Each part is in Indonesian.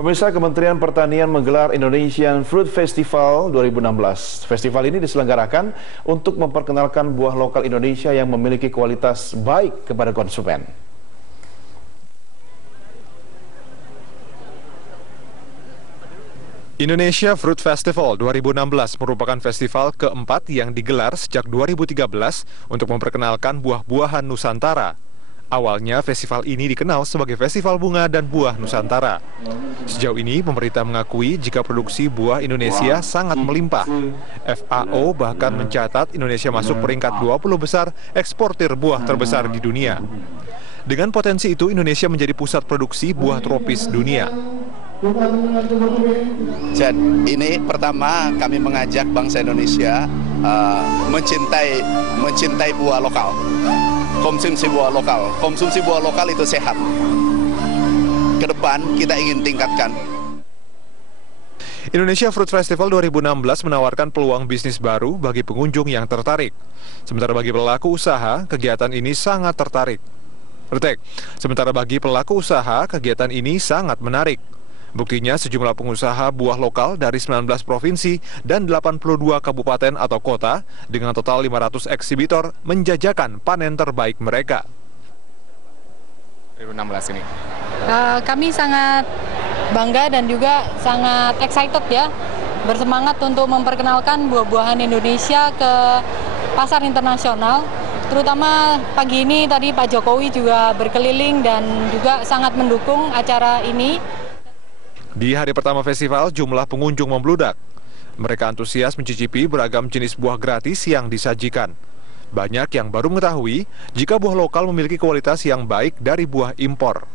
Pemirsa, Kementerian Pertanian menggelar Indonesian Fruit Festival 2016. Festival ini diselenggarakan untuk memperkenalkan buah lokal Indonesia yang memiliki kualitas baik kepada konsumen. Indonesia Fruit Festival 2016 merupakan festival keempat yang digelar sejak 2013 untuk memperkenalkan buah-buahan Nusantara. Awalnya festival ini dikenal sebagai Festival Bunga dan Buah Nusantara. Sejauh ini pemerintah mengakui jika produksi buah Indonesia sangat melimpah. FAO bahkan mencatat Indonesia masuk peringkat 20 besar eksportir buah terbesar di dunia. Dengan potensi itu, Indonesia menjadi pusat produksi buah tropis dunia. Jadi ini pertama kami mengajak bangsa Indonesia mencintai buah lokal, konsumsi buah lokal. Konsumsi buah lokal itu sehat. Ke depan kita ingin tingkatkan. Indonesia Fruit Festival 2016 menawarkan peluang bisnis baru bagi pengunjung yang tertarik. Sementara bagi pelaku usaha, kegiatan ini sangat tertarik. Sementara bagi pelaku usaha, kegiatan ini sangat menarik. Buktinya sejumlah pengusaha buah lokal dari 19 provinsi dan 82 kabupaten atau kota dengan total 500 eksibitor menjajakan panen terbaik mereka. 2016 ini. Kami sangat bangga dan juga sangat excited ya, bersemangat untuk memperkenalkan buah-buahan Indonesia ke pasar internasional. Terutama pagi ini tadi Pak Jokowi juga berkeliling dan juga sangat mendukung acara ini. Di hari pertama festival, jumlah pengunjung membludak. Mereka antusias mencicipi beragam jenis buah gratis yang disajikan. Banyak yang baru mengetahui jika buah lokal memiliki kualitas yang baik dari buah impor.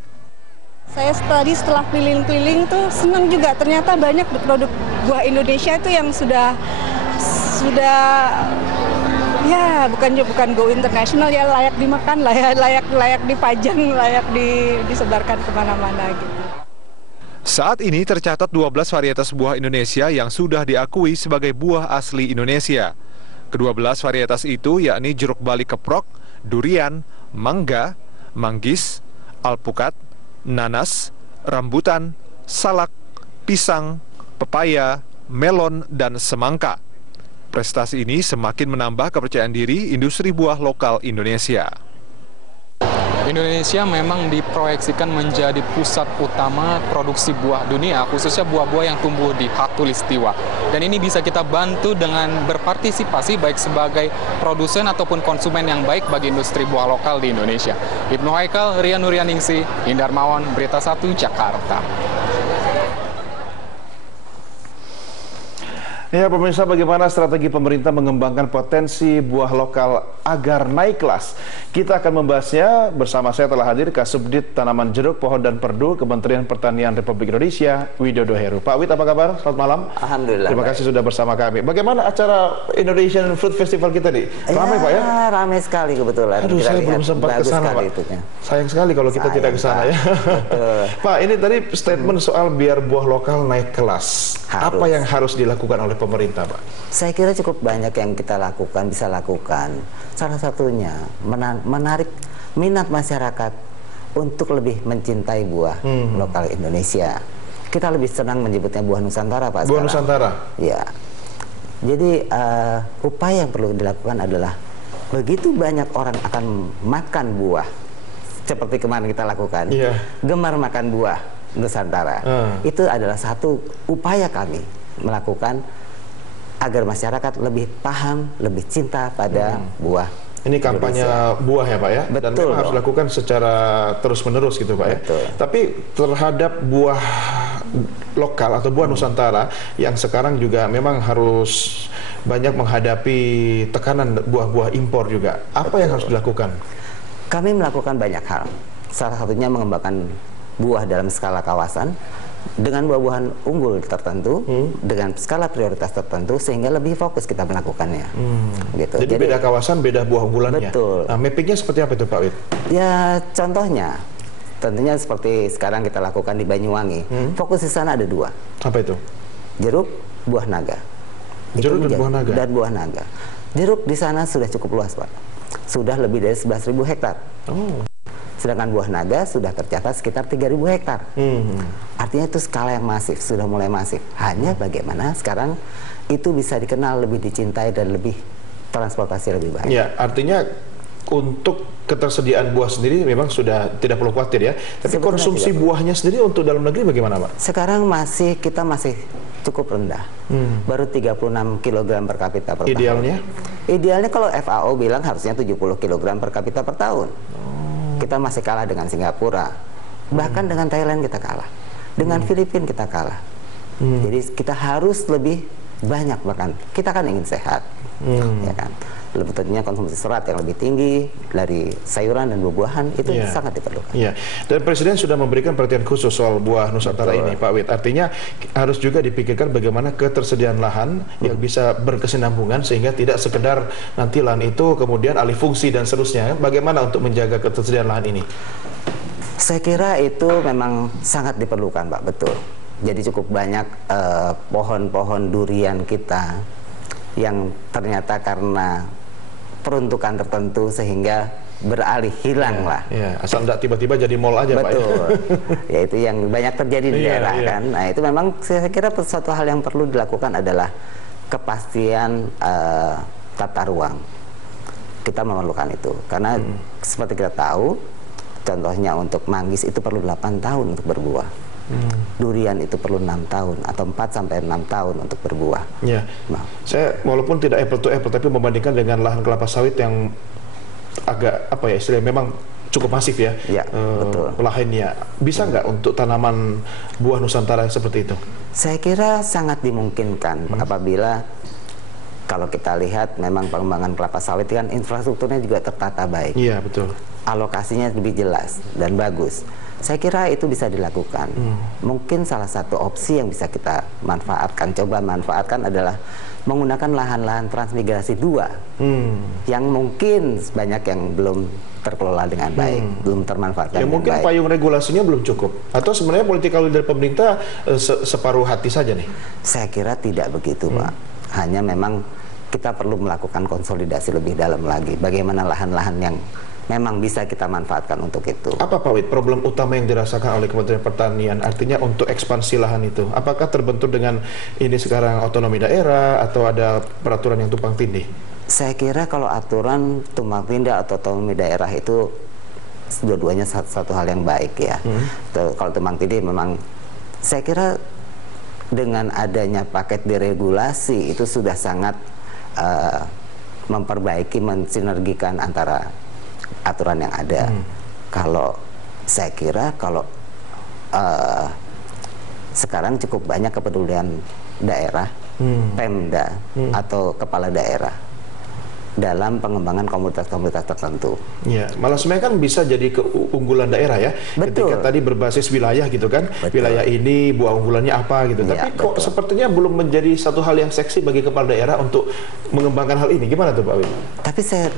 Saya tadi setelah keliling-keliling tuh senang juga, ternyata banyak produk buah Indonesia itu yang sudah ya bukan go internasional ya, layak dimakan lah ya, layak dipajang, layak disebarkan kemana-mana gitu. Saat ini tercatat 12 varietas buah Indonesia yang sudah diakui sebagai buah asli Indonesia. Ke-12 varietas itu yakni jeruk bali keprok, durian, mangga, manggis, alpukat, nanas, rambutan, salak, pisang, pepaya, melon, dan semangka. Prestasi ini semakin menambah kepercayaan diri industri buah lokal Indonesia. Indonesia memang diproyeksikan menjadi pusat utama produksi buah dunia, khususnya buah-buah yang tumbuh di khatulistiwa. Dan ini bisa kita bantu dengan berpartisipasi baik sebagai produsen ataupun konsumen yang baik bagi industri buah lokal di Indonesia. Ibnu Haikal, Rian Nuryaningsi, Indar Mawan, Berita 1, Jakarta. Ya, pemirsa, bagaimana strategi pemerintah mengembangkan potensi buah lokal agar naik kelas? Kita akan membahasnya bersama saya telah hadir Kasubdit Tanaman Jeruk, Pohon dan Perdu, Kementerian Pertanian Republik Indonesia, Widodo Heru. Pak Wid, apa kabar? Selamat malam. Alhamdulillah. Terima kasih sudah bersama kami. Bagaimana acara Indonesian Fruit Festival kita nih? Ramai Pak ya? Ramai sekali kebetulan. Aduh, saya belum sempat ke sana, Pak. Itunya. Sayang sekali kalau kita tidak ke sana ya. Pak, ini tadi statement soal biar buah lokal naik kelas. Apa yang harus dilakukan oleh pemerintah, Pak? Saya kira cukup banyak yang kita lakukan, bisa lakukan. Salah satunya menarik minat masyarakat untuk lebih mencintai buah lokal Indonesia. Kita lebih senang menyebutnya buah Nusantara, Pak. Buah sekarang. Nusantara? Ya. Jadi upaya yang perlu dilakukan adalah begitu banyak orang akan makan buah, seperti kemarin kita lakukan, gemar makan buah Nusantara. Itu adalah satu upaya kami melakukan agar masyarakat lebih paham, lebih cinta pada buah. Ini kampanye Indonesia. Buah ya Pak ya? Betul. Dan memang harus dilakukan secara terus-menerus gitu Pak Betul. ya? Tapi terhadap buah lokal atau buah Nusantara yang sekarang juga memang harus banyak menghadapi tekanan buah-buah impor juga. Apa yang harus dilakukan? Kami melakukan banyak hal. Salah satunya mengembangkan buah dalam skala kawasan dengan buah-buahan unggul tertentu, dengan skala prioritas tertentu, sehingga lebih fokus kita melakukannya. Gitu. Jadi beda kawasan, beda buah unggulannya. Betul. Nah, mappingnya seperti apa itu Pak Wid? Ya, contohnya, tentunya seperti sekarang kita lakukan di Banyuwangi. Fokus di sana ada dua. Apa itu? Jeruk, buah naga. Jeruk dan buah naga? Dan buah naga. Jeruk di sana sudah cukup luas, Pak. Sudah lebih dari 11.000 hektar. Sedangkan buah naga sudah tercatat sekitar 3.000 hektar. Artinya itu skala yang masif, sudah mulai masif. Hanya bagaimana sekarang itu bisa dikenal, lebih dicintai, dan lebih transportasi lebih baik. Ya, artinya untuk ketersediaan buah sendiri memang sudah tidak perlu khawatir ya. Tapi sebetulnya konsumsi buahnya sendiri untuk dalam negeri bagaimana, Pak? Sekarang kita masih cukup rendah. Baru 36 kg per kapita per tahun. Idealnya? Idealnya kalau FAO bilang harusnya 70 kg per kapita per tahun. Kita masih kalah dengan Singapura. Bahkan dengan Thailand kita kalah. Dengan Filipina kita kalah. Jadi kita harus lebih banyak, bahkan kita kan ingin sehat. Ya kan? Lebih tentunya konsumsi serat yang lebih tinggi dari sayuran dan buah-buahan itu sangat diperlukan. Iya. Dan Presiden sudah memberikan perhatian khusus soal buah Nusantara ini, Pak Wid. Artinya harus juga dipikirkan bagaimana ketersediaan lahan yang bisa berkesinambungan sehingga tidak sekedar nanti lahan itu kemudian alih fungsi dan seterusnya. Bagaimana untuk menjaga ketersediaan lahan ini? Saya kira itu memang sangat diperlukan, Pak. Betul. Jadi cukup banyak pohon-pohon durian kita yang ternyata karena peruntukan tertentu sehingga beralih hilang lah. Ya, asal tidak tiba-tiba jadi mall aja, Pak. Betul. Ya, itu yang banyak terjadi di daerah kan. Nah, itu memang saya kira suatu hal yang perlu dilakukan adalah kepastian tata ruang. Kita memerlukan itu karena seperti kita tahu, contohnya untuk manggis itu perlu 8 tahun untuk berbuah. Durian itu perlu 6 tahun atau 4 sampai 6 tahun untuk berbuah. Ya. Nah, saya walaupun tidak apple to apple tapi membandingkan dengan lahan kelapa sawit yang agak apa ya istilahnya memang cukup masif ya. Ya, betul. Lahannya bisa nggak untuk tanaman buah Nusantara seperti itu? Saya kira sangat dimungkinkan apabila kalau kita lihat memang pengembangan kelapa sawit kan infrastrukturnya juga tertata baik. Iya, betul. Alokasinya lebih jelas dan bagus. Saya kira itu bisa dilakukan. Mungkin salah satu opsi yang bisa kita coba manfaatkan adalah menggunakan lahan-lahan transmigrasi 2 yang mungkin banyak yang belum terkelola dengan baik, belum termanfaatkan ya, dengan mungkin baik. Payung regulasinya belum cukup. Atau sebenarnya political will dari pemerintah separuh hati saja nih? Saya kira tidak begitu, Pak. Hanya memang kita perlu melakukan konsolidasi lebih dalam lagi. Bagaimana lahan-lahan yang memang bisa kita manfaatkan untuk itu. Apa, Pak Wid, problem utama yang dirasakan oleh Kementerian Pertanian? Artinya untuk ekspansi lahan itu, apakah terbentur dengan ini sekarang otonomi daerah atau ada peraturan yang tumpang tindih? Saya kira kalau aturan tumpang tindih atau otonomi daerah itu dua-duanya satu hal yang baik ya. Kalau tumpang tindih memang saya kira dengan adanya paket deregulasi itu sudah sangat memperbaiki, mensinergikan antara aturan yang ada. Kalau saya kira kalau sekarang cukup banyak kepedulian daerah, Pemda atau kepala daerah dalam pengembangan komunitas-komunitas tertentu. Ya, malah sebenarnya kan bisa jadi keunggulan daerah ya. Betul. Ketika tadi berbasis wilayah gitu kan. Betul. Wilayah ini buah unggulannya apa gitu. Ya, tapi kok sepertinya belum menjadi satu hal yang seksi bagi kepala daerah untuk mengembangkan hal ini. Gimana tuh, Pak Wid? Tapi saya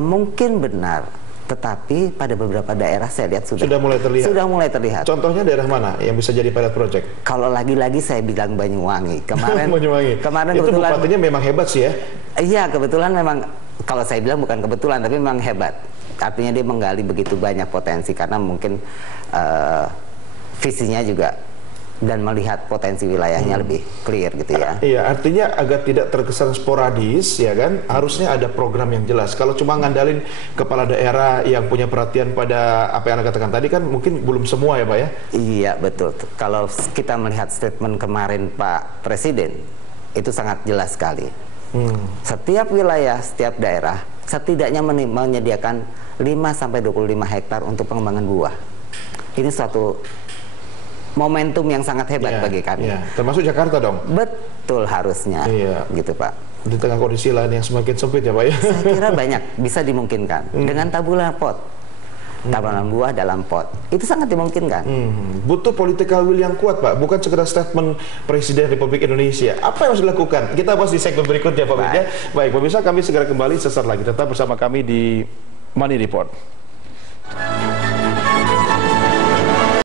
mungkin benar. Tetapi pada beberapa daerah saya lihat sudah mulai terlihat. Sudah mulai terlihat. Contohnya daerah mana yang bisa jadi pilot project? Kalau lagi-lagi saya bilang Banyuwangi. Kemarin Banyuwangi. Kemarin itu kebetulan bupatinya memang hebat sih ya. Iya, kebetulan memang kalau saya bilang bukan kebetulan tapi memang hebat. Artinya dia menggali begitu banyak potensi karena mungkin visinya juga dan melihat potensi wilayahnya lebih clear gitu ya. Iya, artinya agar tidak terkesan sporadis ya kan, harusnya ada program yang jelas. Kalau cuma ngandalin kepala daerah yang punya perhatian pada apa yang Anda katakan tadi kan mungkin belum semua ya, Pak ya? Iya, betul. Kalau kita melihat statement kemarin Pak Presiden, itu sangat jelas sekali. Setiap wilayah, setiap daerah setidaknya menyediakan 5-25 hektar untuk pengembangan buah. Ini suatu momentum yang sangat hebat bagi kami. Iya. Termasuk Jakarta dong? Betul, harusnya. Iya. Gitu, Pak. Di tengah kondisi lain yang semakin sempit ya, Pak ya? Saya kira banyak bisa dimungkinkan. Dengan tabula pot. Tabulan buah dalam pot. Itu sangat dimungkinkan. Butuh political will yang kuat, Pak. Bukan sekedar statement Presiden Republik Indonesia. Apa yang harus dilakukan? Kita bahas di segmen berikutnya, Pak Wid. Baik, pemirsa, kami segera kembali sesaat lagi. Tetap bersama kami di Money Report.